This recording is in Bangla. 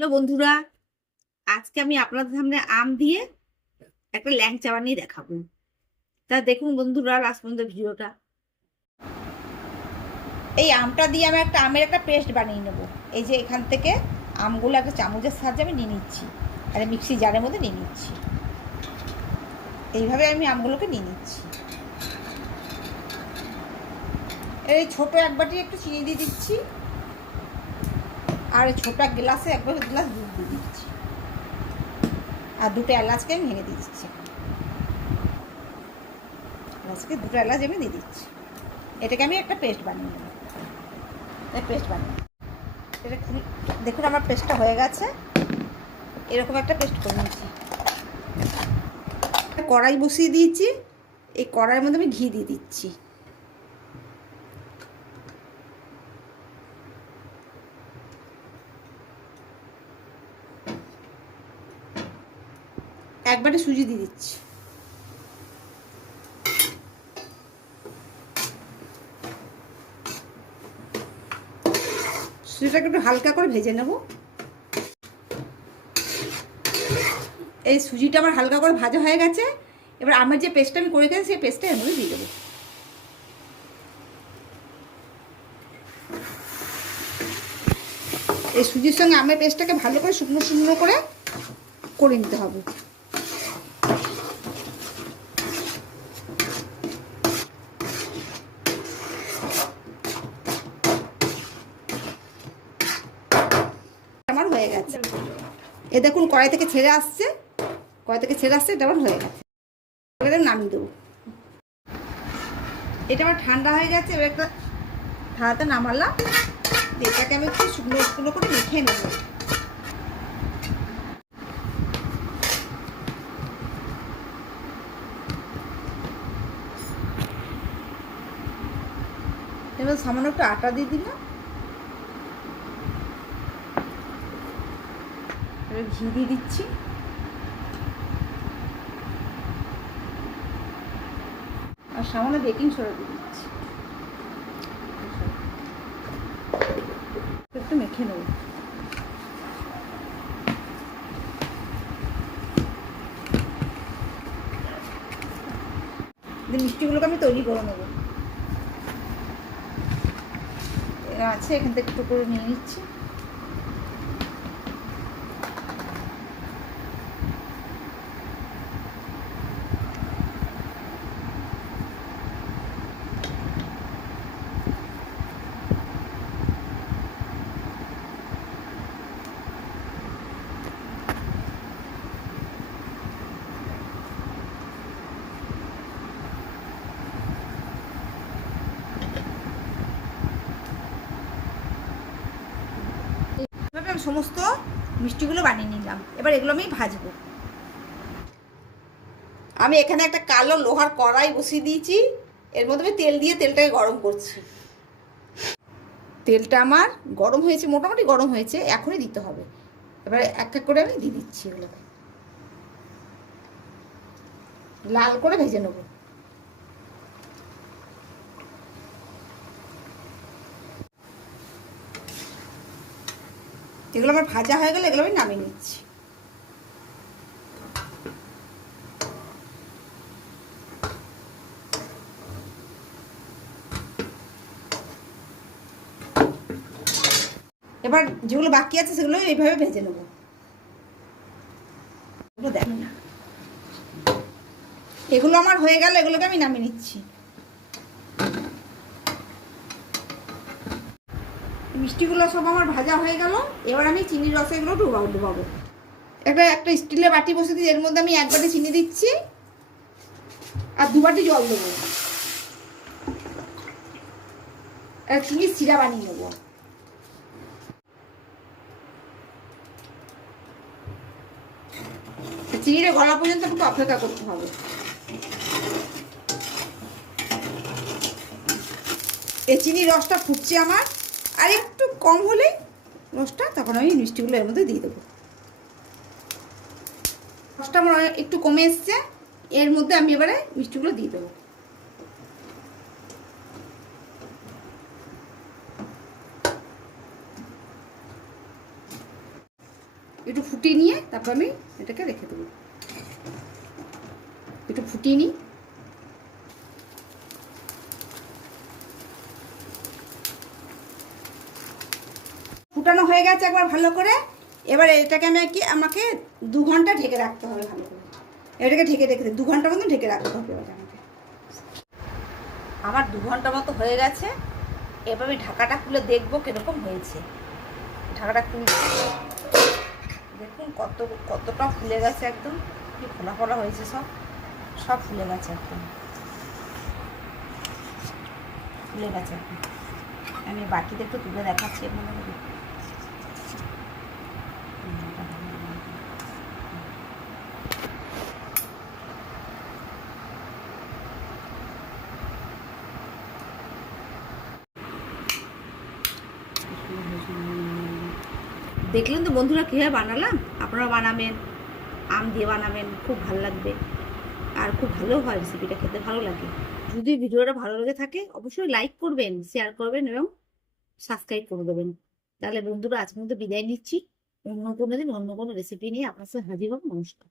হ্যালো বন্ধুরা, আজকে আমি আপনাদের সামনে আম দিয়ে একটা ল্যাংচা বানিয়ে দেখাবো। তা দেখুন বন্ধুরা, লাস্ট পর্যন্ত ভিডিওটা। এই আমটা দিয়ে আমি একটা আমের একটা পেস্ট বানিয়ে নেব। এই যে এখান থেকে আমগুলো একটা চামচের সাহায্যে আমি নিয়ে নিচ্ছি, আর মিক্সি জারের মধ্যে নিয়ে নিচ্ছি। এইভাবে আমি আমগুলোকে নিয়ে নিচ্ছি। এই ছোটো এক বাটি একটু চিনি দিয়ে দিচ্ছি, আর ছোটো এক গ্লাসে এক গ্লাস দুধ দিয়ে দিচ্ছি, আর দুটো এলাচকে আমি ভেঙে দিয়ে দিচ্ছি। এলাচকে দুটো এলাচ আমি দিয়ে দিচ্ছি। এটাকে আমি একটা পেস্ট বানিয়ে নেব। পেস্ট বানিয়ে এটা দেখুন, আমার পেস্টটা হয়ে গেছে। এরকম একটা পেস্ট করে নিচ্ছি। কড়াই বসিয়ে দিয়েছি, এই কড়াইয়ের মধ্যে আমি ঘি দিয়ে দিচ্ছি। একবারে সুজি দিয়ে দিচ্ছি। সুজিটাকে একটু হালকা করে ভেজে নেব। এই সুজিটা আমার হালকা করে ভাজা হয়ে গেছে। এবার আমার যে পেস্টটা আমি করে গেছি, সেই পেস্টটা এর মধ্যে দিয়ে দেবো। এই সুজির সঙ্গে আমের পেস্টটাকে ভালো করে শুকনো শুকনো করে নিতে হবে। আমার হয়ে গেছে। এ দেখুন, কড়াই থেকে ছেড়ে আসছে, এটা আমার হয়ে গেছে। এবারে নামিয়ে দেবো। এটা আমার ঠান্ডা হয়ে গেছে। এবার একটা থালাতে নামালাম। এটাকে আমি একটু শুকনো শুকনো করে মেখে নেব। এবার সামান্য একটু আটা দিয়ে দিলাম, এবার ঘি দিয়ে দিচ্ছি, আর সামান্য বেকিং সোডা দিয়ে দিচ্ছি। একটু মেখে নেব। মিষ্টিগুলোকে আমি তৈরি করে নেব। আছে, এখান থেকে একটু করে নিয়ে নিচ্ছি। এভাবে আমি সমস্ত মিষ্টিগুলো বানিয়ে নিলাম। এবার এগুলো আমি ভাজবো। আমি এখানে একটা কালো লোহার কড়াই বসিয়ে দিয়েছি। এর মধ্যে আমি তেল দিয়ে তেলটাকে গরম করছি। তেলটা আমার গরম হয়েছে, মোটামুটি গরম হয়েছে, এখনই দিতে হবে। এবারে এক এক করে আমি দিয়ে দিচ্ছি। এগুলোকে লাল করে ভেজে নেব। এগুলো আমার ভাজা হয়ে গেলে এগুলো আমি নামিয়ে নিচ্ছি। এবার যেগুলো বাকি আছে সেগুলো এইভাবে ভেজে নেব। এগুলো দেখেন না, এগুলো আমার হয়ে গেল, এগুলোকে আমি নামিয়ে নিচ্ছি। মিষ্টিগুলো সব আমার ভাজা হয়ে গেল। এবার আমি চিনির রসে এগুলো ডুবাবো। একটা স্টিলের বাটি বসে দিয়ে এর মধ্যে আমি এক বাটি চিনি দিচ্ছি, আর 2 বাটি জল দেবো। আর চিনির সিরা বানিয়ে নেবো। চিনিটা গলা পর্যন্ত একটু অপেক্ষা করতে হবে। এই চিনির রসটা ফুটছে আমার, আর একটু কম হলেই রসটা, তখন আমি মিষ্টিগুলো এর মধ্যে দিয়ে দেবো। রসটা আমার একটু কমে এসছে, এর মধ্যে আমি এবারে মিষ্টিগুলো দিয়ে দেবো। একটু ফুটিয়ে নিয়ে তারপর আমি এটাকে রেখে দেবো। একটু ফুটিয়ে নিই। ফুটানো হয়ে গেছে একবার ভালো করে। এবার এটাকে আমাকে 2 ঘন্টা ঢেকে রাখতে হবে ভালো করে। এটাকে ঢেকে রেখে 2 ঘন্টা মতো ঢেকে রাখতে হবে এবার আমাকে। আমার 2 ঘন্টা মতো হয়ে গেছে। এবার আমি ঢাকাটা খুলে দেখবো কিরকম হয়েছে। ঢাকাটা খুলে দেখুন কতটা ফুলে গেছে, একদম কি ফোলা ফোলা হয়েছে, সব ফুলে গেছে, একদম ফুলে গেছে একদম। আমি বাটিতে একটু তুলে দেখাচ্ছি আপনাদের। দেখলেন তো বন্ধুরা কীভাবে বানালাম, আপনারা বানাবেন, আম দিয়ে বানাবেন, খুব ভালো লাগবে আর খুব ভালো হয়, রেসিপিটা খেতে ভালো লাগে। যদি ভিডিওটা ভালো লেগে থাকে অবশ্যই লাইক করবেন, শেয়ার করবেন এবং সাবস্ক্রাইব করে দেবেন। তাহলে বন্ধুরা আজকের মতো বিদায় নিচ্ছি। অন্য কোনো দিন অন্য কোনো রেসিপি নিয়ে আপনার সাথে হাজির হব। নমস্কার।